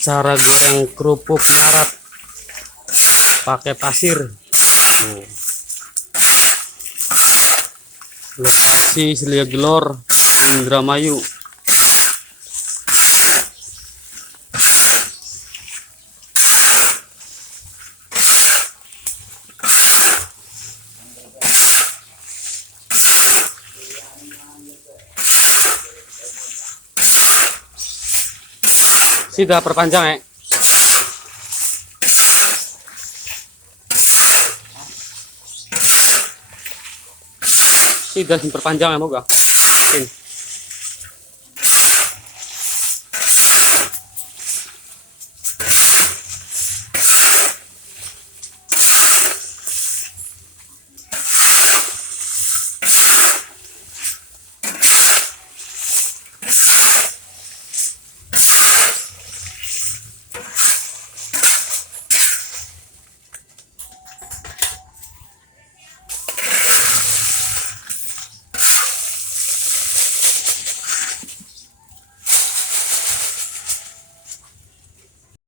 Cara goreng kerupuk larat pakai pasir. Lokasi Seliagelor, Indramayu. Sudah perpanjang ya. Sudah diperpanjang ya moga.